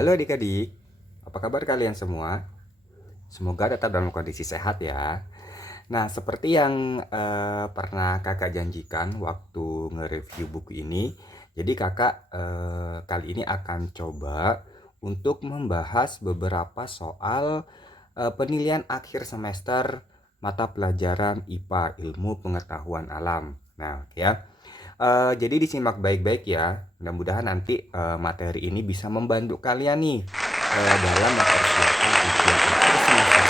Halo adik-adik, apa kabar kalian semua? Semoga tetap dalam kondisi sehat ya. Nah, seperti yang pernah kakak janjikan waktu nge-review buku ini, jadi kakak kali ini akan coba untuk membahas beberapa soal penilaian akhir semester mata pelajaran IPA, Ilmu Pengetahuan Alam. Nah, ya. Jadi disimak baik-baik ya. Mudah-mudahan nanti materi ini bisa membantu kalian nih dalam mempersiapkan ujian akhir semester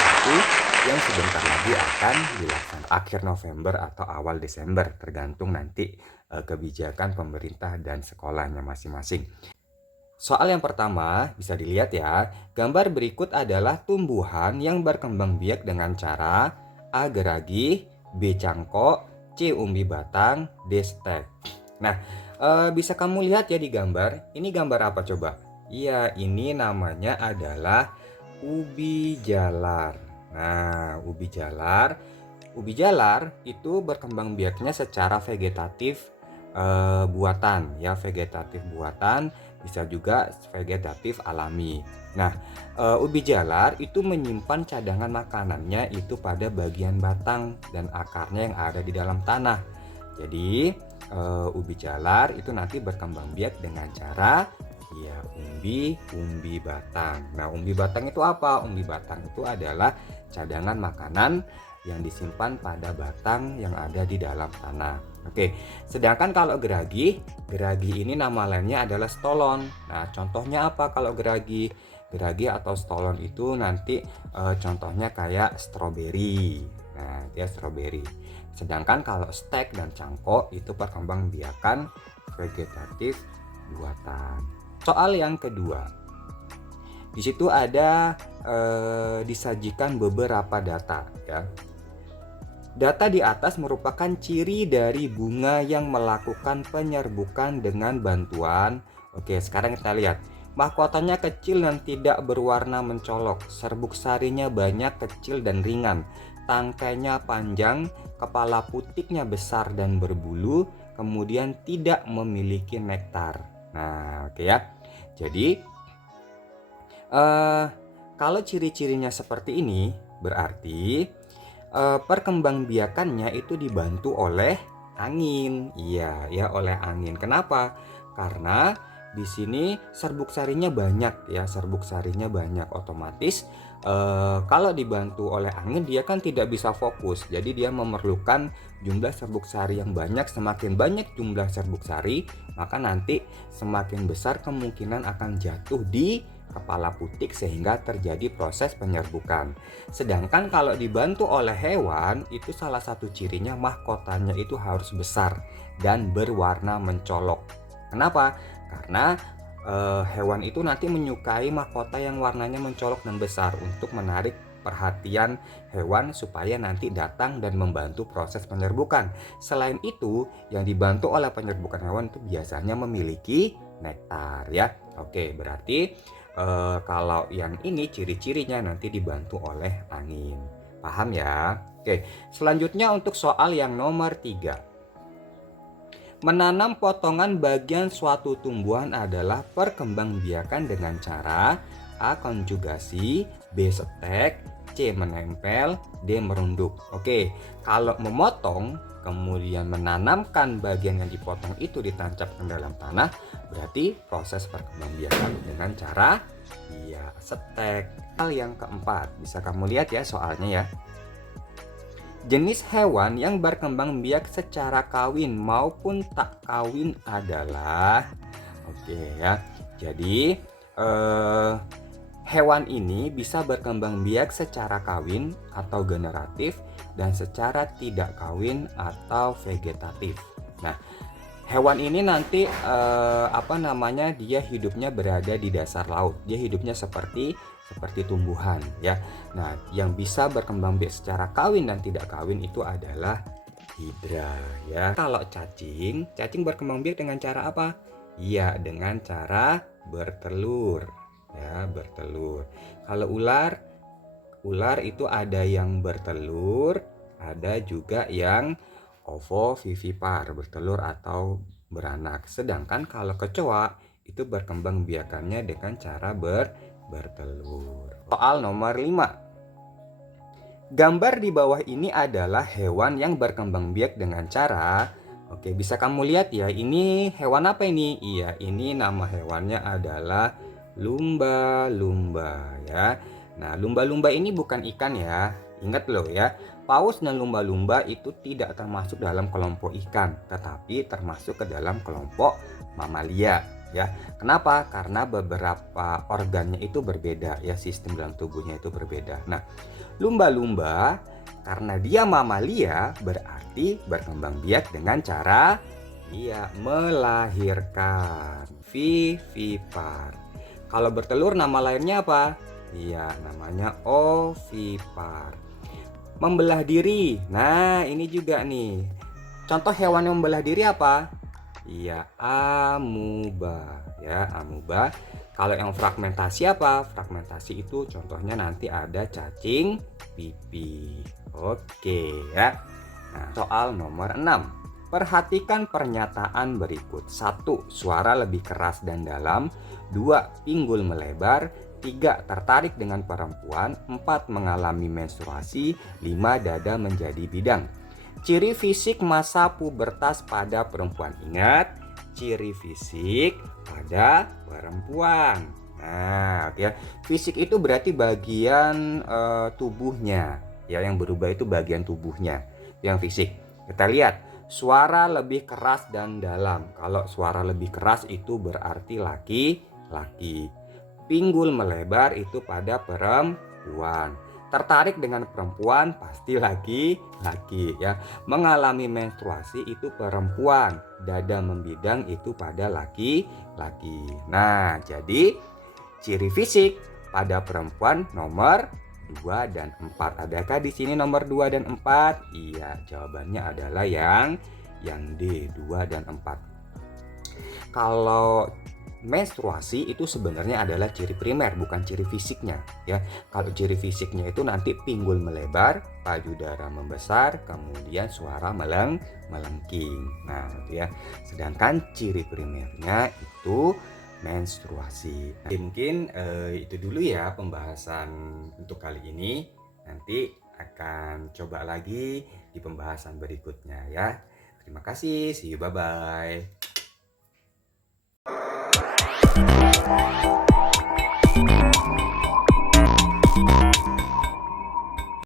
1 yang sebentar lagi akan dilaksanakan akhir November atau awal Desember, tergantung nanti kebijakan pemerintah dan sekolahnya masing-masing. Soal yang pertama bisa dilihat ya. Gambar berikut adalah tumbuhan yang berkembang biak dengan cara A. geragi, B. cangkok, C. umbi batang, D. stek. Nah, bisa kamu lihat ya di gambar. Ini gambar apa coba? Iya, ini namanya adalah ubi jalar. Nah, ubi jalar. Ubi jalar itu berkembang biaknya secara vegetatif buatan ya, vegetatif buatan, bisa juga vegetatif alami. Nah, ubi jalar itu menyimpan cadangan makanannya itu pada bagian batang dan akarnya yang ada di dalam tanah. Jadi, ubi jalar itu nanti berkembang biak dengan cara ya umbi batang. Nah, umbi batang itu apa? Umbi batang itu adalah cadangan makanan yang disimpan pada batang yang ada di dalam tanah. Oke, sedangkan kalau geragi ini nama lainnya adalah stolon. Nah, contohnya apa kalau geragi? Geragi atau stolon itu nanti contohnya kayak stroberi. Nah, dia stroberi. Sedangkan kalau stek dan cangkok itu perkembangbiakan vegetatif buatan. Soal yang kedua. Di situ ada disajikan beberapa data ya. Data di atas merupakan ciri dari bunga yang melakukan penyerbukan dengan bantuan. Oke, sekarang kita lihat. Mahkotanya kecil dan tidak berwarna mencolok. Serbuk sarinya banyak, kecil dan ringan. Tangkainya panjang, kepala putiknya besar dan berbulu, kemudian tidak memiliki nektar. Nah, oke ya. Jadi, kalau ciri-cirinya seperti ini, berarti perkembangbiakannya itu dibantu oleh angin. Iya, ya oleh angin. Kenapa? Karena di sini serbuk sarinya banyak ya, serbuk sarinya banyak, otomatis kalau dibantu oleh angin dia kan tidak bisa fokus. Jadi dia memerlukan jumlah serbuk sari yang banyak. Semakin banyak jumlah serbuk sari, maka nanti semakin besar kemungkinan akan jatuh di kepala putik sehingga terjadi proses penyerbukan. Sedangkan kalau dibantu oleh hewan, itu salah satu cirinya mahkotanya itu harus besar dan berwarna mencolok. Kenapa? Karena hewan itu nanti menyukai mahkota yang warnanya mencolok dan besar untuk menarik perhatian hewan supaya nanti datang dan membantu proses penyerbukan. Selain itu, yang dibantu oleh penyerbukan hewan itu biasanya memiliki nektar ya. Oke, berarti kalau yang ini ciri-cirinya nanti dibantu oleh angin. Paham ya? Oke, selanjutnya untuk soal yang nomor 3. Menanam potongan bagian suatu tumbuhan adalah perkembangbiakan dengan cara A. konjugasi, B. setek, C. menempel, D. merunduk. Oke, kalau memotong kemudian menanamkan bagian yang dipotong itu ditancapkan dalam tanah, berarti proses perkembangbiakan dengan cara setek. Hal yang keempat, bisa kamu lihat ya soalnya ya. Jenis hewan yang berkembang biak secara kawin maupun tak kawin adalah ya. Jadi hewan ini bisa berkembang biak secara kawin atau generatif dan secara tidak kawin atau vegetatif. Nah, hewan ini nanti dia hidupnya berada di dasar laut. Dia hidupnya seperti tumbuhan ya. Nah, yang bisa berkembang biak secara kawin dan tidak kawin itu adalah hidra ya. Kalau cacing berkembang biak dengan cara apa? Iya, dengan cara bertelur ya, bertelur. Kalau ular itu ada yang bertelur, ada juga yang ovovivipar, bertelur atau beranak. Sedangkan kalau kecoa itu berkembangbiakannya dengan cara bertelur. Soal nomor 5. Gambar di bawah ini adalah hewan yang berkembang biak dengan cara, oke, bisa kamu lihat ya, ini hewan apa ini? Iya, ini nama hewannya adalah lumba-lumba ya. Nah, lumba-lumba ini bukan ikan ya. Ingat loh ya, paus dan lumba-lumba itu tidak termasuk dalam kelompok ikan, tetapi termasuk ke dalam kelompok mamalia ya. Kenapa? Karena beberapa organnya itu berbeda ya, sistem dalam tubuhnya itu berbeda. Nah, lumba-lumba karena dia mamalia berarti berkembang biak dengan cara melahirkan. Vivipar. Kalau bertelur nama lainnya apa? Iya, namanya ovipar. Membelah diri. Nah, ini juga nih. Contoh hewan yang membelah diri apa? Iya, amuba ya, amuba. Kalau yang fragmentasi apa? Fragmentasi itu contohnya nanti ada cacing pipi. Oke ya. Nah, soal nomor 6. Perhatikan pernyataan berikut. 1. Suara lebih keras dan dalam. 2. Pinggul melebar. 3. Tertarik dengan perempuan. 4. Mengalami menstruasi. 5. Dada menjadi bidang. Ciri fisik masa pubertas pada perempuan. Ingat, ciri fisik pada perempuan. Nah, ya, fisik itu berarti bagian tubuhnya. Ya, yang berubah itu bagian tubuhnya. Yang fisik. Kita lihat, suara lebih keras dan dalam. Kalau suara lebih keras itu berarti laki-laki. Pinggul melebar itu pada perempuan. Tertarik dengan perempuan pasti laki-laki ya. Mengalami menstruasi itu perempuan. Dada membidang itu pada laki-laki. Nah, jadi ciri fisik pada perempuan nomor 2 dan 4. Adakah di sini nomor 2 dan 4? Iya, jawabannya adalah yang D, 2 dan 4. Kalau menstruasi itu sebenarnya adalah ciri primer, bukan ciri fisiknya ya. Kalau ciri fisiknya itu nanti pinggul melebar, payudara membesar, kemudian suara melengking. Nah, itu ya. Sedangkan ciri primernya itu menstruasi. Nah, mungkin itu dulu ya pembahasan untuk kali ini. Nanti akan coba lagi di pembahasan berikutnya ya. Terima kasih, see you, bye bye.